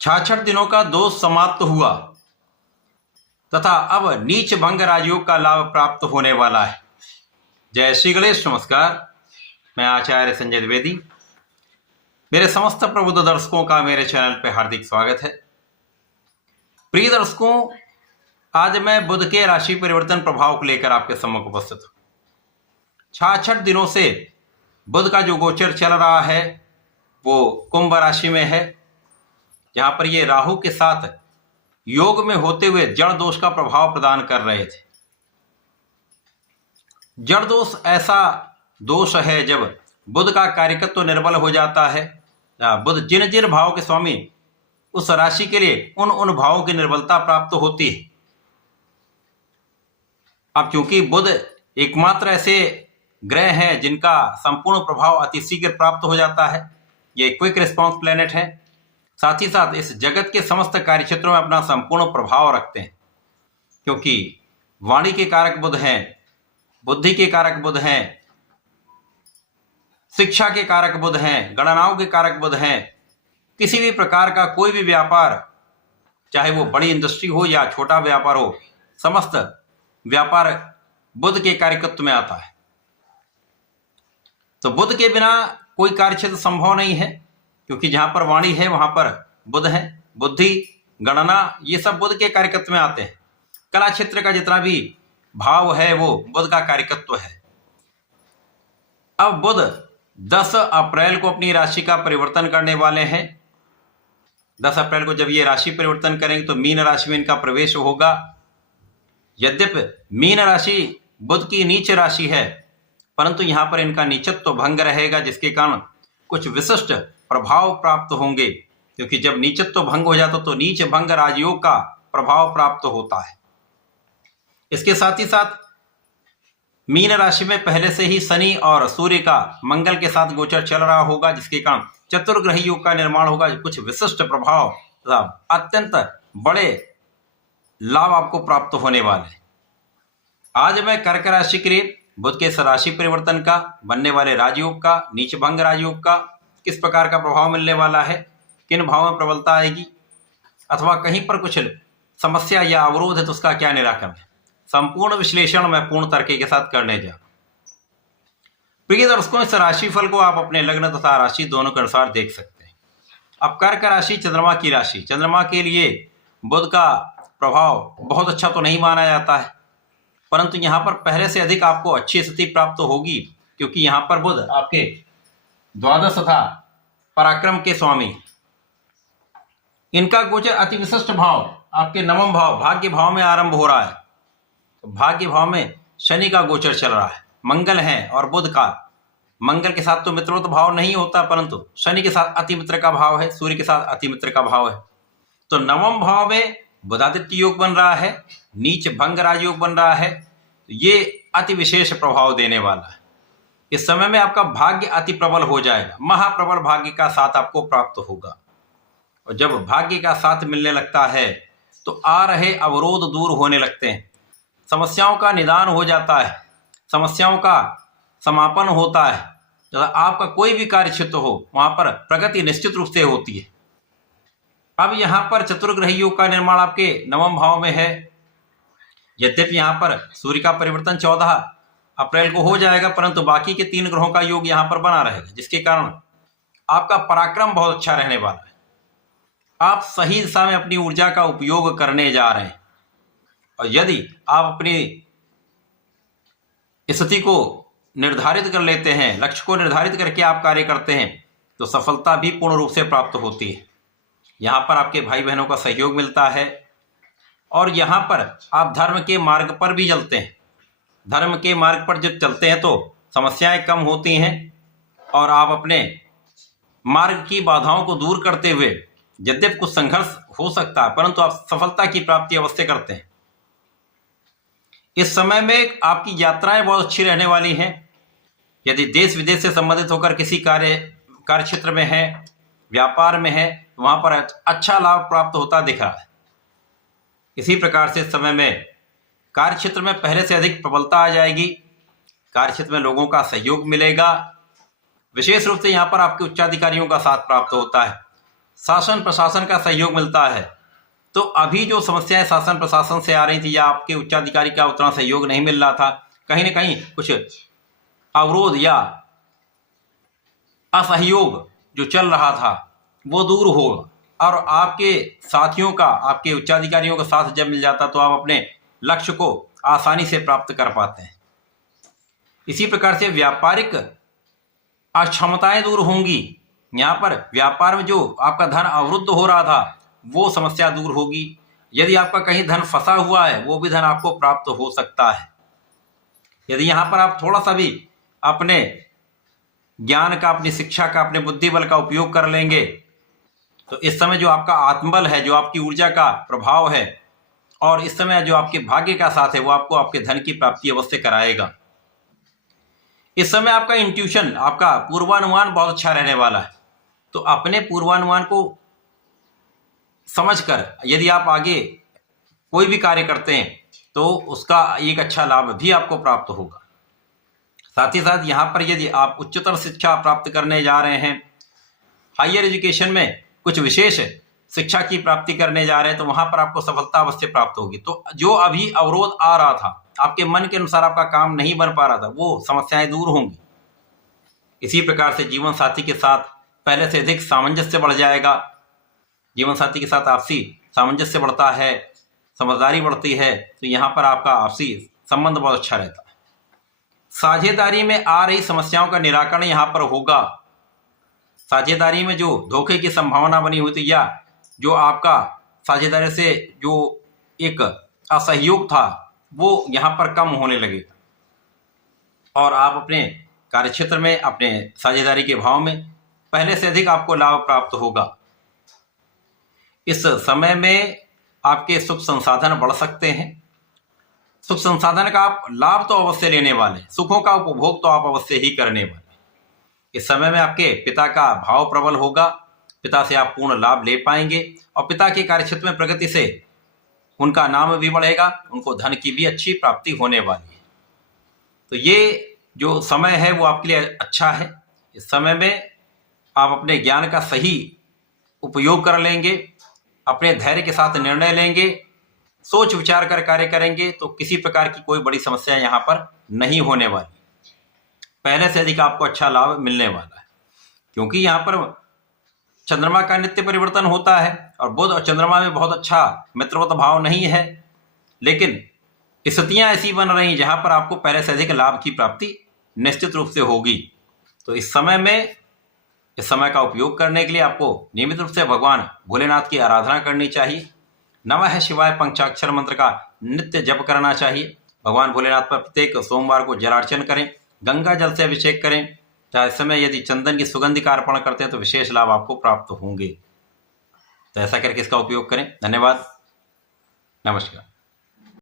66 दिनों का दोष समाप्त हुआ तथा अब नीच भंग राजयोग का लाभ प्राप्त होने वाला है। जय श्री गणेश। नमस्कार, मैं आचार्य संजय द्विवेदी। मेरे समस्त प्रबुद्ध दर्शकों का मेरे चैनल पर हार्दिक स्वागत है। प्रिय दर्शकों, आज मैं बुध के राशि परिवर्तन प्रभाव को लेकर आपके सम्मुख उपस्थित हूं। 66 दिनों से बुध का जो गोचर चल रहा है वो कुंभ राशि में है, जहां पर ये राहु के साथ योग में होते हुए जड़ दोष का प्रभाव प्रदान कर रहे थे। जड़ दोष ऐसा दोष है जब बुध का कार्यकत्व निर्बल हो जाता है। बुध जिन जिन भाव के स्वामी उस राशि के लिए उन भावों की निर्बलता प्राप्त होती है। अब चूंकि बुध एकमात्र ऐसे ग्रह हैं जिनका संपूर्ण प्रभाव अति शीघ्र प्राप्त हो जाता है, ये क्विक रिस्पॉन्स प्लेनेट है, साथ ही साथ इस जगत के समस्त कार्य क्षेत्रों में अपना संपूर्ण प्रभाव रखते हैं, क्योंकि वाणी के कारक बुध हैं, बुद्धि के कारक बुध हैं, शिक्षा के कारक बुध हैं, गणनाओं के कारक बुध हैं। किसी भी प्रकार का कोई भी व्यापार, चाहे वो बड़ी इंडस्ट्री हो या छोटा व्यापार हो, समस्त व्यापार बुध के कार्यकत्व में आता है। तो बुध के बिना कोई कार्य क्षेत्र संभव नहीं है, क्योंकि जहां पर वाणी है वहां पर बुध है। बुद्धि, गणना, ये सब बुध के कार्यकत्व में आते हैं। कला क्षेत्र का जितना भी भाव है वो बुध का कार्यकत्व है। अब बुध 10 अप्रैल को अपनी राशि का परिवर्तन करने वाले हैं। 10 अप्रैल को जब ये राशि परिवर्तन करेंगे तो मीन राशि में इनका प्रवेश होगा। यद्यपि मीन राशि बुध की नीच राशि है, परंतु यहां पर इनका नीचत्व भंग रहेगा, जिसके कारण कुछ विशिष्ट प्रभाव प्राप्त होंगे, क्योंकि जब नीचत्व भंग हो जाता तो नीच भंग राजयोग का प्रभाव प्राप्त होता है। इसके साथ ही साथ मीन राशि में पहले से ही शनि और सूर्य का मंगल के साथ गोचर चल रहा होगा, जिसके कारण चतुर्ग्रही योग का निर्माण होगा। कुछ विशिष्ट प्रभाव, अत्यंत बड़े लाभ आपको प्राप्त होने वाले। आज मैं कर्क राशि के लिए बुध के राशि परिवर्तन का, बनने वाले राजयोग का, नीच भंग राजयोग का किस प्रकार का प्रभाव मिलने वाला है, किन भावों में प्रबलता आएगी, अथवा कहीं पर कुछ समस्या या अवरोध है तो उसका क्या निराकरण है, संपूर्ण विश्लेषण मैं पूर्ण तरीके के साथ करने जा रहा हूं। प्रिय दर्शकों, इस राशिफल को आप अपने लग्न तथा राशि दोनों के अनुसार देख सकते हैं। अब कर्क राशि चंद्रमा की राशि, चंद्रमा के लिए बुध का प्रभाव बहुत अच्छा तो नहीं माना जाता है, परंतु यहाँ पर पहले से अधिक आपको अच्छी स्थिति प्राप्त होगी, क्योंकि यहाँ पर बुध आपके द्वादश तथा पराक्रम के स्वामी, इनका गोचर अति विशिष्ट भाव आपके नवम भाव भाग्य भाव में आरंभ हो रहा है। तो भाग्य भाव में शनि का गोचर चल रहा है, मंगल है, और बुध का, मंगल के साथ तो मित्रोत्व भाव नहीं होता, परंतु शनि के साथ अति मित्र का भाव है, सूर्य के साथ अति मित्र का भाव है। तो नवम भाव में बुधादित्य योग बन रहा है, नीच भंग राजयोग बन रहा है। तो ये अति विशेष प्रभाव देने वाला है। इस समय में आपका भाग्य अति प्रबल हो जाएगा, महाप्रबल भाग्य का साथ आपको प्राप्त होगा। और जब भाग्य का साथ मिलने लगता है तो आ रहे अवरोध दूर होने लगते हैं, समस्याओं का निदान हो जाता है, समस्याओं का समापन होता है। जब आपका कोई भी कार्य क्षेत्र हो वहां पर प्रगति निश्चित रूप से होती है। अब यहाँ पर चतुर्ग्रही योग का निर्माण आपके नवम भाव में है। यद्यपि यहाँ पर सूर्य का परिवर्तन 14 अप्रैल को हो जाएगा, परंतु बाकी के 3 ग्रहों का योग यहाँ पर बना रहेगा, जिसके कारण आपका पराक्रम बहुत अच्छा रहने वाला है। आप सही दिशा में अपनी ऊर्जा का उपयोग करने जा रहे हैं, और यदि आप अपनी स्थिति को निर्धारित कर लेते हैं, लक्ष्य को निर्धारित करके आप कार्य करते हैं, तो सफलता भी पूर्ण रूप से प्राप्त होती है। यहाँ पर आपके भाई बहनों का सहयोग मिलता है, और यहाँ पर आप धर्म के मार्ग पर भी चलते हैं। धर्म के मार्ग पर जब चलते हैं तो समस्याएं कम होती हैं, और आप अपने मार्ग की बाधाओं को दूर करते हुए, यद्यपि कुछ संघर्ष हो सकता है, परंतु आप सफलता की प्राप्ति अवश्य करते हैं। इस समय में आपकी यात्राएं बहुत अच्छी रहने वाली हैं। यदि देश विदेश से संबंधित होकर किसी कार्य क्षेत्र में है, व्यापार में है, तो वहां पर अच्छा लाभ प्राप्त होता दिख रहा है। इसी प्रकार से इस समय में कार्य क्षेत्र में पहले से अधिक प्रबलता आ जाएगी। कार्य क्षेत्र में लोगों का सहयोग मिलेगा। विशेष रूप से यहाँ पर आपके उच्चाधिकारियों का साथ प्राप्त होता है। शासन प्रशासन का सहयोग मिलता है। तो अभी जो समस्याएं शासन प्रशासन से आ रही थी या आपके उच्चाधिकारी का उतना सहयोग नहीं मिल रहा था, कहीं ना कहीं कुछ अवरोध या असहयोग जो चल रहा था वो दूर होगा, और आपके साथियों का, आपके उच्चाधिकारियों का साथ जब मिल जाता तो आप अपने लक्ष्य को आसानी से प्राप्त कर पाते हैं। इसी प्रकार से व्यापारिक अक्षमताएं दूर होंगी। यहाँ पर व्यापार में जो आपका धन अवरुद्ध हो रहा था वो समस्या दूर होगी। यदि आपका कहीं धन फंसा हुआ है वो भी धन आपको प्राप्त हो सकता है। यदि यहाँ पर आप थोड़ा सा भी अपने ज्ञान का, अपनी शिक्षा का, अपने बुद्धि बल का उपयोग कर लेंगे तो इस समय जो आपका आत्मबल है, जो आपकी ऊर्जा का प्रभाव है, और इस समय जो आपके भाग्य का साथ है वो आपको आपके धन की प्राप्ति अवश्य कराएगा। इस समय आपका इंट्यूशन, आपका पूर्वानुमान बहुत अच्छा रहने वाला है। तो अपने पूर्वानुमान को समझकर यदि आप आगे कोई भी कार्य करते हैं तो उसका एक अच्छा लाभ भी आपको प्राप्त होगा। साथ ही साथ यहाँ पर यदि आप उच्चतर शिक्षा प्राप्त करने जा रहे हैं, हायर एजुकेशन में कुछ विशेष शिक्षा की प्राप्ति करने जा रहे हैं, तो वहां पर आपको सफलता अवश्य प्राप्त होगी। तो जो अभी अवरोध आ रहा था, आपके मन के अनुसार आपका काम नहीं बन पा रहा था, वो समस्याएं दूर होंगी। इसी प्रकार से जीवन साथी के साथ पहले से अधिक सामंजस्य बढ़ जाएगा। जीवन साथी के साथ आपसी सामंजस्य बढ़ता है, समझदारी बढ़ती है, तो यहाँ पर आपका आपसी संबंध बहुत अच्छा रहता है। साझेदारी में आ रही समस्याओं का निराकरण यहाँ पर होगा। साझेदारी में जो धोखे की संभावना बनी हुई थी या जो आपका साझेदारी से जो एक असहयोग था वो यहाँ पर कम होने लगेगा, और आप अपने कार्यक्षेत्र में, अपने साझेदारी के भाव में पहले से अधिक आपको लाभ प्राप्त होगा। इस समय में आपके सुख संसाधन बढ़ सकते हैं। सुख संसाधन का आप लाभ तो अवश्य लेने वाले, सुखों का उपभोग तो आप अवश्य ही करने वाले। इस समय में आपके पिता का भाव प्रबल होगा, पिता से आप पूर्ण लाभ ले पाएंगे, और पिता के कार्यक्षेत्र में प्रगति से उनका नाम भी बढ़ेगा, उनको धन की भी अच्छी प्राप्ति होने वाली है। तो ये जो समय है वो आपके लिए अच्छा है। इस समय में आप अपने ज्ञान का सही उपयोग कर लेंगे, अपने धैर्य के साथ निर्णय लेंगे, सोच विचार कर कार्य करेंगे तो किसी प्रकार की कोई बड़ी समस्या यहाँ पर नहीं होने वाली। पहले से अधिक आपको अच्छा लाभ मिलने वाला है, क्योंकि यहाँ पर चंद्रमा का नित्य परिवर्तन होता है और बुध और चंद्रमा में बहुत अच्छा मित्रवत भाव नहीं है, लेकिन स्थितियां ऐसी बन रही जहां पर आपको पहले से अधिक लाभ की प्राप्ति निश्चित रूप से होगी। तो इस समय का उपयोग करने के लिए आपको नियमित रूप से भगवान भोलेनाथ की आराधना करनी चाहिए। नमः शिवाय पंचाक्षर मंत्र का नित्य जप करना चाहिए। भगवान भोलेनाथ पर प्रत्येक सोमवार को जलार्चन करें, गंगा जल से अभिषेक करें। चाहे इस समय यदि चंदन की सुगंधि का अर्पण करते हैं तो विशेष लाभ आपको प्राप्त होंगे। तो ऐसा करके इसका उपयोग करें। धन्यवाद, नमस्कार।